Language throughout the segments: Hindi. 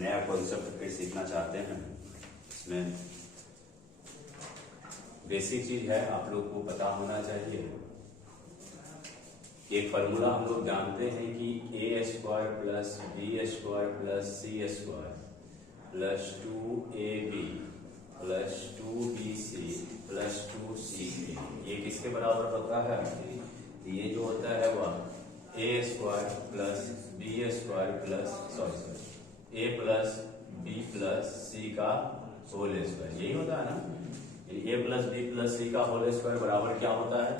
नया कॉन्सेप्ट फिर सीखना चाहते हैं। इसमें बेसिक चीज है, आप लोग को पता होना चाहिए। एक फॉर्मूला हम लोग जानते हैं कि A square plus B square plus C square plus 2ab plus 2bc plus 2ca ये किसके बराबर होता है? ये जो होता है वह A square plus B square plus A plus B plus C का होल स्क्वायर, यही होता है ना। A plus B plus C का होल स्क्वायर बराबर क्या होता है?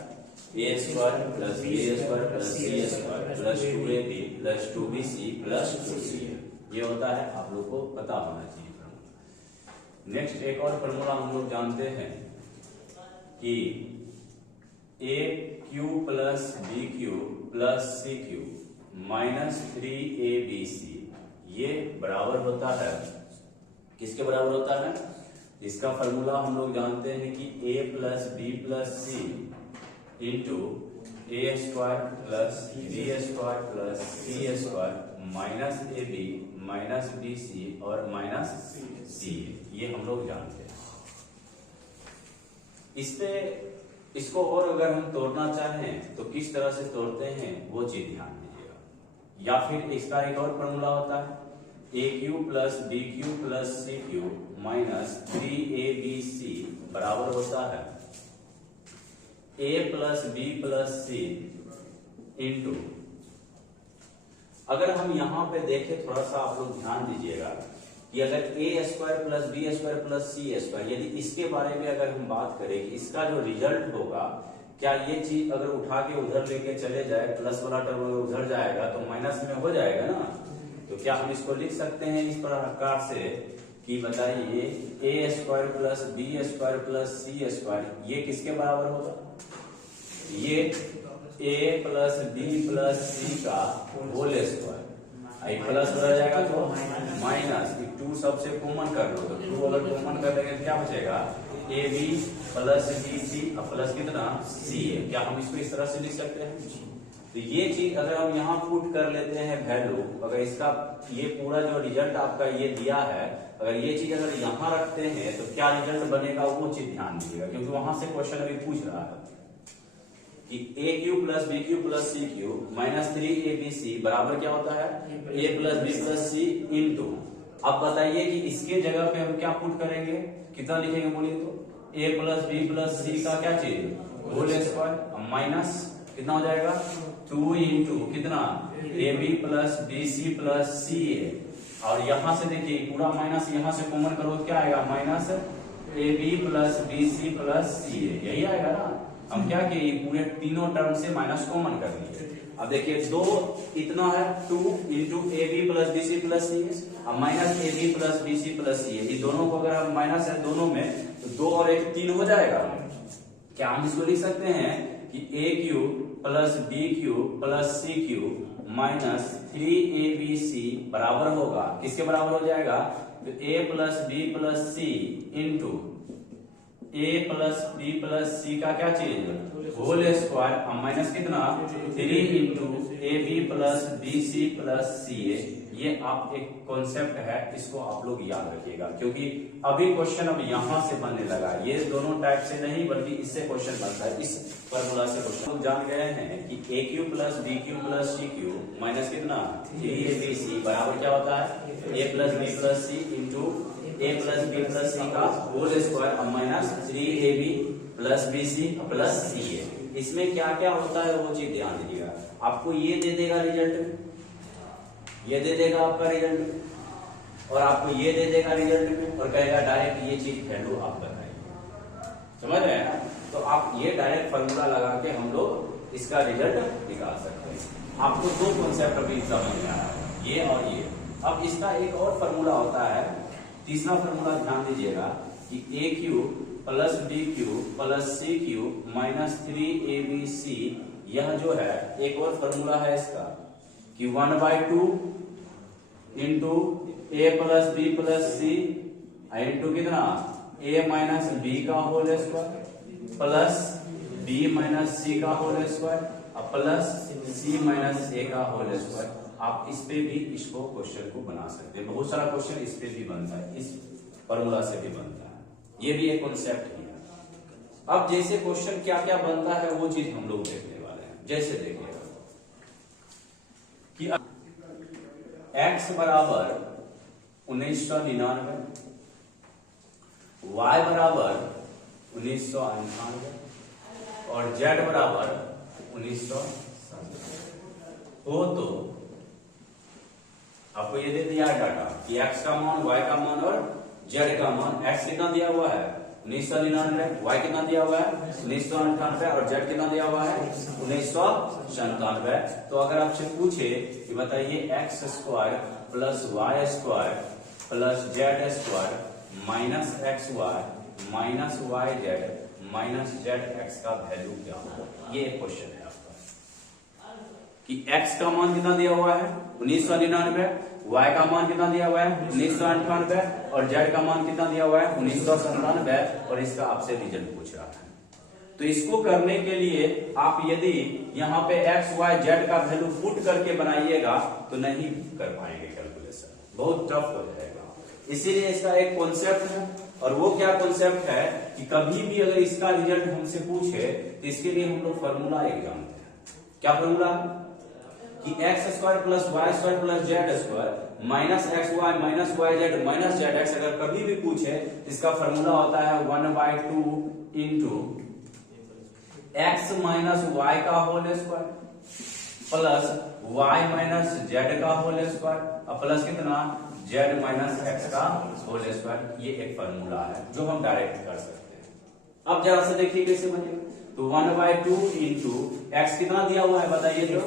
A square plus B square plus C square plus 2ab plus 2bc plus 2ca ये होता है, आप लोग को पता होना चाहिए। नेक्स्ट एक और फॉर्मूला हम लोग जानते हैं कि A cube plus B cube plus C cube minus 3abc ये बराबर होता है, किसके बराबर होता है? इसका फॉर्मूला हम लोग जानते हैं कि a plus B plus C into A square plus B square plus C square minus A B minus B C और माइनस सी, ये हम लोग जानते हैं। इस पे इसको और अगर हम तोड़ना चाहें तो किस तरह से तोड़ते हैं वो चीज ध्यान दीजिएगा। या फिर इसका एक और फॉर्मूला होता है A cube plus B cube plus C cube minus 3abc बराबर होता है A plus B plus C into, अगर हम यहां पे देखें थोड़ा सा आप लोग ध्यान दीजिएगा कि अगर A square plus B square plus C square, यदि इसके बारे में अगर हम बात करें कि इसका जो रिजल्ट होगा, क्या ये चीज अगर उठा के उधर लेके चले जाए, प्लस वाला टर्म अगर उधर जाएगा तो माइनस में हो जाएगा ना। तो क्या हम इसको लिख सकते हैं इस प्रकार से कि बताइए A square plus B square plus C square ये किसके बराबर होगा? ये A plus B plus C का होल स्क्वायर, आई प्लस हो जाएगा तो माइनस 2 सबसे कॉमन कर लो, तो 2 अगर कॉमन कर देंगे क्या बचेगा? A B plus B C plus कितना सी है। क्या हम इसको इस तरह से लिख सकते हैं? तो ये चीज अगर हम यहाँ पुट कर लेते हैं वैल्यू, अगर इसका ये पूरा जो रिजल्ट आपका ये दिया है, अगर ये चीज अगर यहाँ रखते हैं तो क्या रिजल्ट बनेगा वो चीज ध्यान दीजिएगा, क्योंकि वहां से क्वेश्चन अभी पूछ रहा है कि A cube plus B cube plus C cube minus 3abc बराबर क्या होता है? A plus B plus C into, अब बताइए कि इसके जगह पे हम क्या पुट करेंगे, कितना लिखेंगे बोलिए तो? A plus B plus C का क्या चीज होल स्क्वायर माइनस कितना हो जाएगा? 2 इंटू कितना A B plus B C plus C A, और यहां से देखिए पूरा माइनस यहां से कॉमन करो क्या आएगा? Minus A B plus B C plus C A, यही आएगा ना। हम क्या किए पूरे तीनों टर्म से माइनस कॉमन कर लिए। अब देखिए दो इतना है 2 into A B plus B C plus C A, अब minus A B plus B C plus C A, ये दोनों को अगर हम माइनस है दोनों में तो 2 और 1 3 हो जाएगा। क्या हम इसको लिख सकते हैं कि A cube plus B cube plus C cube minus 3abc बराबर होगा, किसके बराबर हो जाएगा? तो A plus B plus C into A plus B plus C का क्या चीज होल स्क्वायर माइनस कितना 3 into A B plus B C plus C A. ये आप एक कॉन्सेप्ट है, इसको आप लोग याद रखिएगा, क्योंकि अभी क्वेश्चन अब यहां से बनने लगा। ये दोनों टाइप से नहीं बल्कि इससे क्वेश्चन बनता है, इस फॉर्मूला से क्वेश्चन। लोग जान गए हैं कि A cube plus B cube plus C cube minus कितना 3abc बराबर क्या होता है? A plus B plus C into A plus B plus C का whole square minus 3ab plus B C plus C A. इसमें क्या क्या होता है वो चीज ध्यान दीजिएगा। आपको ये दे देगा रिजल्ट, ये दे देगा आपका रिजल्ट, और आपको ये दे देगा रिजल्ट में, और कहेगा डायरेक्ट ये चीज वैल्यू आप बताइए। समझ रहे हैं ना? तो आप ये डायरेक्ट फॉर्मूला लगा के हम लोग इसका रिजल्ट निकाल सकते हैं। आपको 2 कॉन्सेप्ट अभी समझ में आ रहा है, ये और ये। अब इसका एक और फॉर्मूला होता है, तीसरा फॉर्मूला ध्यान दीजिएगा कि A cube plus B cube plus C cube minus 3abc, यह जो है एक और फॉर्मूला है इसका कि 1/2 into A plus B plus C into कितना ए माइनस बी का whole square plus B minus C का whole square plus C minus A का होल स्क्वायर। आप इस पे भी इसको क्वेश्चन को बना सकते हैं। बहुत सारा क्वेश्चन इस पे भी बनता है, इस फॉर्मूला से भी बनता है, ये भी एक कॉन्सेप्ट ही है। अब जैसे क्वेश्चन क्या क्या बनता है वो चीज हम लोग देखने वाले हैं। जैसे देखिएगा कि x बराबर 1999, y बराबर 1998 और z बराबर 1970 हो, तो आपको ये दे दिया है डाटा कि x का मान, y का मान और z का मान। x कितना दिया हुआ है 1999, y कितना दिया हुआ है 1998 और z कितना दिया हुआ है 1997। तो अगर आपसे पूछे कि बताइए x square plus Y square plus Z square minus X Y minus Y Z minus Z X का वैल्यू क्या होगा, ये एक क्वेश्चन है आपका कि x का मान कितना दिया हुआ है 1999, y का मान कितना दिया हुआ है 1998 और z का मान कितना दिया हुआ है 1997 और इसका आपसे रिजल्ट पूछ रहा है। तो इसको करने के लिए आप यदि यहाँ पे x, y, z का वैल्यू पुट करके बनाइएगा तो नहीं कर पाएंगे कैलकुलेशन, बहुत टफ हो जाएगा। इसीलिए इसका एक कॉन्सेप्ट है, और वो क्या कॉन्सेप्ट है कि कभी भी अगर इसका रिजल्ट हमसे पूछे तो इसके लिए हम लोग फॉर्मूला एक जानते हैं। क्या फॉर्मूला कि X square plus Y square plus Z square minus X Y minus Y Z minus Z X अगर कभी भी पूछे इसका फॉर्मूला होता है 1/2 इंटू एक्स माइनस वाई का whole square plus Y minus Z का होल स्क्वायर और प्लस कितना जेड माइनस एक्स का होल स्क्वायर। ये एक फॉर्मूला है जो हम डायरेक्ट कर सकते हैं। अब जरा से देखिए कैसे बनेगा। तो 1/2 इंटू एक्स कितना दिया हुआ है बताइए तो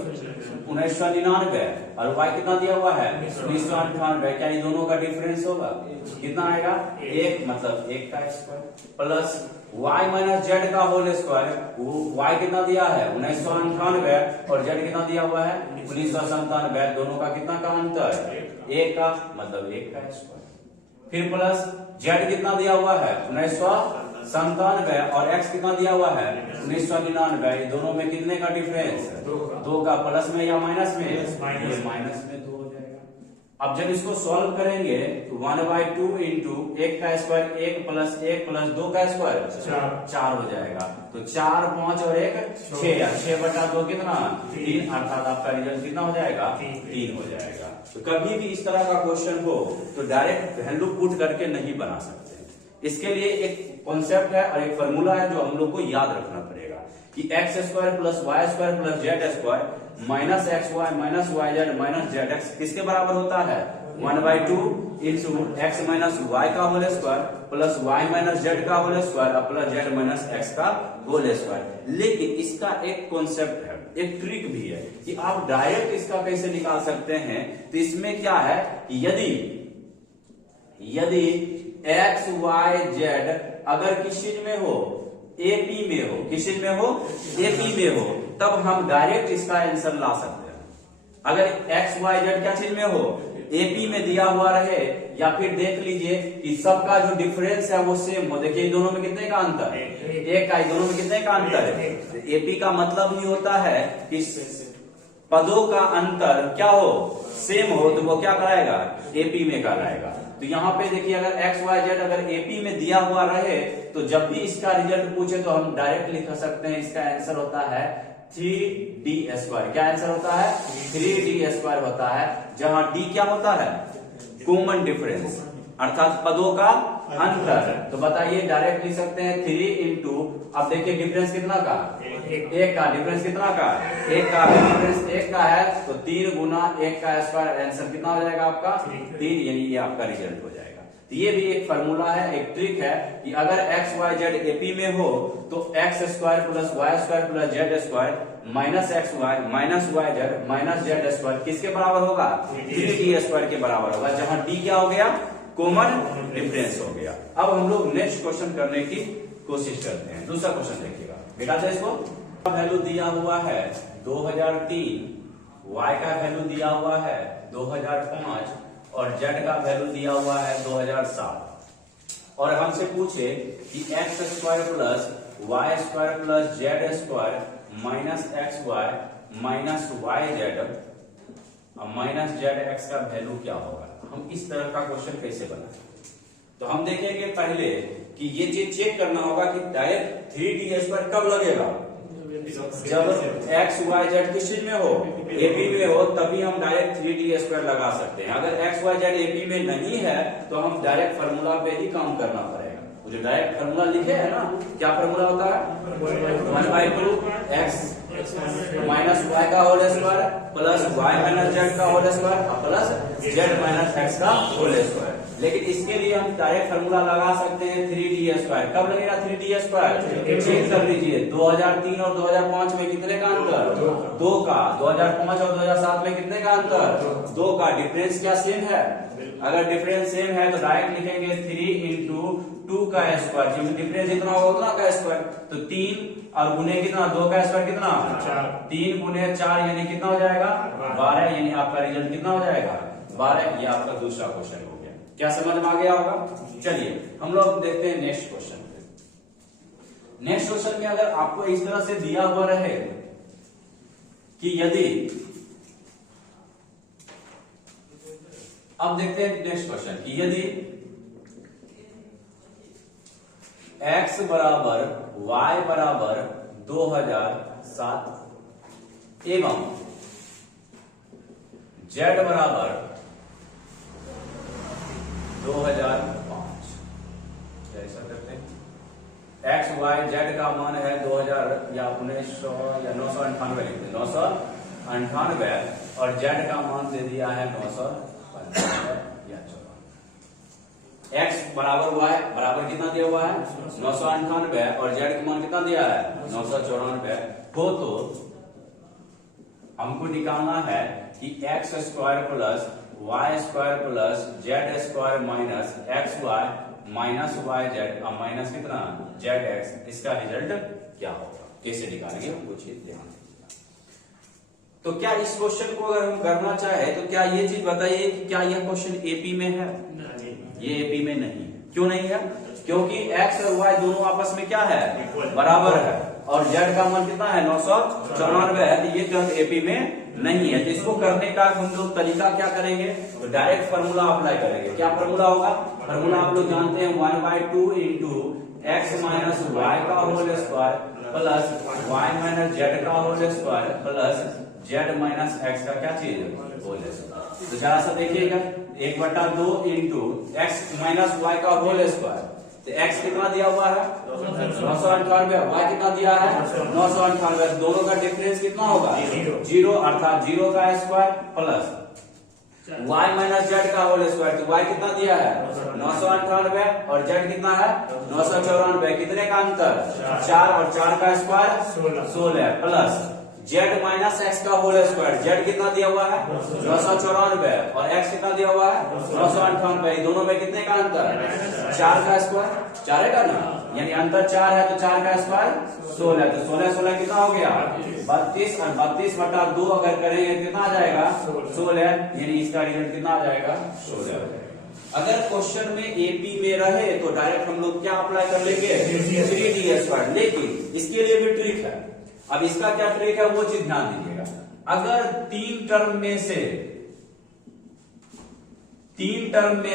1999 और y कितना दिया हुआ है 1998। क्या ये दोनों का डिफरेंस होगा, कितना आएगा 1, मतलब 1 का square plus y minus Z का होल स्क्वायर, वो y कितना दिया है 1998 और z कितना दिया हुआ है 1997। दोनों का कितना का अंतर 1 का, मतलब 1 का स्क्वायर। फिर प्लस z कितना दिया हुआ है 1997 और x कितना दिया हुआ है 1999। दोनों में कितने का डिफरेंस 2 का, प्लस में या माइनस में, ये माइनस में 2 हो जाएगा। अब जब इसको सॉल्व करेंगे तो 1/2 इंटू 1 का स्क्वायर 1 प्लस 2 का स्क्वायर 4 हो जाएगा। तो 4, 5 और 1 6, 6/2 कितना 3, अर्थात आपका रिजल्ट कितना हो जाएगा 3 हो जाएगा। तो कभी भी इस तरह का क्वेश्चन हो तो डायरेक्ट वैल्यू पुट करके नहीं बना सकते। इसके लिए एक कॉन्सेप्ट है और एक फॉर्मूला है जो हम लोग को याद रखना पड़ेगा कि X square plus Y square plus Z square minus X Y minus Y Z minus Z X किसके बराबर होता है 1/2 इंटू एक्स माइनस वाई का whole square plus Y minus Z का whole square plus Z minus X का होल स्क्वायर। लेकिन इसका एक कॉन्सेप्ट है, एक ट्रिक भी है कि आप डायरेक्ट इसका कैसे निकाल सकते हैं। तो इसमें क्या है कि यदि एक्स वाई जेड अगर किस चीज में हो एपी में हो, किस चीज में हो एपी में हो, तब हम डायरेक्ट इसका आंसर ला सकते हैं। अगर एक्स वाई जेड क्या चीज में हो एपी में दिया हुआ रहे, या फिर देख लीजिए कि सबका जो डिफरेंस है वो सेम हो। देखिए दोनों में कितने का अंतर है 1 का, दोनों में कितने का अंतर है। एपी का मतलब ही होता है कि पदों का अंतर क्या हो सेम हो, तो वो क्या कराएगा एपी में कराएगा। तो यहाँ पे देखिए अगर एक्स वाई जेड अगर एपी में दिया हुआ रहे तो जब भी इसका रिजल्ट पूछे तो हम डायरेक्ट लिख सकते हैं इसका आंसर होता है 3d स्क्वायर। क्या आंसर होता है 3d स्क्वायर होता है, जहां d क्या होता है कॉमन डिफरेंस अर्थात पदों का अंतर। तो बताइए डायरेक्ट लिख सकते हैं 3 इंटू, अब देखिए डिफरेंस कितना का 1 का, डिफरेंस कितना का 1 का, डिफरेंस 1 का है तो 3 गुना 1 का स्क्वायर, आंसर कितना हो जाएगा आपका 3, यानी ये आपका रिजल्ट हो जाएगा। तो ये भी एक फॉर्मूला है, एक ट्रिक है कि अगर एक्स वाई जेड एपी में हो तो X square plus Y square plus Z square minus X Y minus Y Z minus Z square किसके बराबर होगा 3d स्क्वायर के बराबर होगा, जहां d क्या हो गया कॉमन डिफरेंस हो गया। अब हम लोग नेक्स्ट क्वेश्चन करने की कोशिश करते हैं। दूसरा क्वेश्चन देखिएगा बेटा, तो इसको वैल्यू दिया हुआ है 2003, y का वैल्यू दिया हुआ है 2005 और z का वैल्यू दिया हुआ है 2007 और हमसे पूछे कि X square plus Y square plus Z square minus X Y minus Y Z minus Z X का वैल्यू क्या होगा। हम इस तरह का क्वेश्चन कैसे बनाएं, तो हम देखेंगे पहले कि ये चीज चेक करना होगा कि डायरेक्ट 3d² कब लगेगा, जब एक्स वाई जेड किस चीज में हो, एपी में हो, तभी हम डायरेक्ट 3d² लगा सकते हैं। अगर एक्स वाई जेड एपी में नहीं है तो हम डायरेक्ट फार्मूला पे ही काम करना पड़ेगा। वो जो डायरेक्ट फार्मूला लिखे है ना, क्या फार्मूला होता है, 1/2 एक्स माइनस वाई का whole square plus Y minus Z का whole square plus Z minus X का होल स्क्वायर। लेकिन इसके लिए हम डायरेक्ट फार्मूला लगा सकते हैं 3d²। कब लगेगा 3d², चेक कर लीजिए 2003 और 2005 में कितने का अंतर, 2 का। 2005 और 2007 में कितने का अंतर, 2 का। डिफरेंस क्या सेम है, अगर डिफरेंस सेम है तो डायरेक्ट लिखेंगे 3 इंटू 2 का स्क्वायर, क्योंकि डिफरेंस जितना होगा उतना का स्क्वायर। तो 3 और गुने कितना, 2 का स्क्वायर कितना 3 गुने 4 यानी कितना हो जाएगा 12, यानी आपका रिजल्ट कितना हो जाएगा 12। ये आपका दूसरा क्वेश्चन हो गया। क्या समझ में आ गया होगा। चलिए हम लोग देखते हैं नेक्स्ट क्वेश्चन। नेक्स्ट क्वेश्चन में अगर आपको इस तरह से दिया हुआ रहे कि यदि, अब देखते हैं नेक्स्ट क्वेश्चन कि यदि x बराबर y बराबर 2007 एवं z बराबर 2005, ऐसा करते हैं। x y z का मान है 2000 या 1900 या 998 लिखते हैं, 998 और z का मान दे दिया है 995 या 94। x बराबर y बराबर कितना दिया हुआ है 998 और z का मान कितना दिया है 994 हो, तो हमको निकालना है कि x square plus Y square plus Z square minus X Y minus Y Z और माइनस कितना जेड एक्स, इसका रिजल्ट क्या होगा, कैसे निकालेंगे हमको चीज ध्यान। तो क्या इस क्वेश्चन को अगर हम करना चाहे तो क्या ये चीज बताइए कि क्या यह क्वेश्चन एपी में है, ये एपी में नहीं। क्यों नहीं है, क्योंकि एक्स और वाई दोनों आपस में क्या है बराबर है और जेड का मान कितना है 994 है, तो ये टर्म एपी में नहीं है। तो इसको करने का हम लोग तरीका क्या करेंगे, तो डायरेक्ट फार्मूला अप्लाई करेंगे। क्या फार्मूला होगा, फार्मूला आप लोग जानते हैं 1/2 इंटू एक्स माइनस वाई का whole square plus Y minus Z का whole square plus Z minus X का क्या चीज होल स्क्वायर। तो जरा सा देखिएगा 1/2 इंटू एक्स माइनस वाई का होल स्क्वायर, तो x कितना दिया हुआ है 998, y कितना दिया है 998, दोनों का डिफरेंस कितना होगा 0, अर्थात 0 का square plus y minus Z का होल स्क्वायर, तो y कितना दिया है 998 और z कितना है 994, कितने का अंतर 4 और 4 का square 16 plus Z minus X का होल स्क्वायर, जेड कितना दिया हुआ है 994 और एक्स कितना दिया हुआ है 998, दोनों में कितने का अंतर 4 का स्क्वायर 4 का ना, यानी अंतर 4 है तो 4 का स्क्वायर 16, तो 16 कितना हो गया 32 और 32/2 अगर करेंगे कितना आ जाएगा 16, यानी इसका रिजल्ट कितना आ जाएगा 16। अगर क्वेश्चन में एपी में रहे तो डायरेक्ट हम लोग क्या अप्लाई कर लेंगे 3d², लेकिन इसके लिए भी ट्रिक है। अब इसका क्या ट्रिक है वो चीज ध्यान दीजिएगा। अगर 3 टर्म में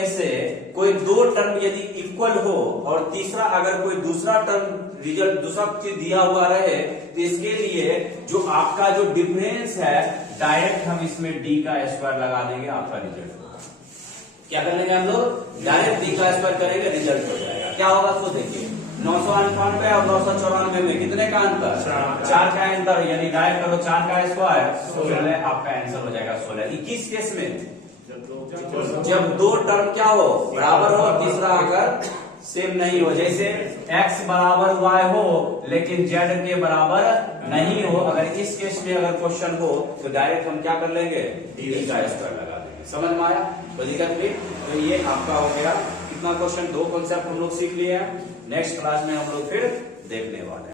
से कोई 2 टर्म यदि इक्वल हो और तीसरा अगर कोई दूसरा टर्म रिजल्ट दूसरा चीज दिया हुआ रहे, तो इसके लिए जो आपका जो डिफरेंस है डायरेक्ट हम इसमें d का स्क्वायर लगा देंगे, आपका रिजल्ट होगा। क्या कर लेंगे हम लोग डायरेक्ट d का स्क्वायर करेंगे, रिजल्ट हो जाएगा। क्या होगा तो देखिए 998 और 994 में कितने का अंतर 4 का अंतर, यानी डायरेक्ट करो 4 का स्क्वायर 16, आपका आंसर हो जाएगा 16। 21 केस में जब 2 टर्म क्या हो बराबर हो, तीसरा अगर सेम नहीं हो, जैसे x बराबर y हो लेकिन z के बराबर नहीं हो, अगर इस केस में अगर क्वेश्चन हो तो डायरेक्ट हम क्या कर लेंगे d का स्क्वायर लगा देंगे। समझ में आया तो दिक्कत हुई। तो ये आपका हो गया कितना क्वेश्चन, 2 कॉन्सेप्ट हम लोग सीख लिए हैं। नेक्स्ट क्लास में हम लोग फिर देखने वाले हैं।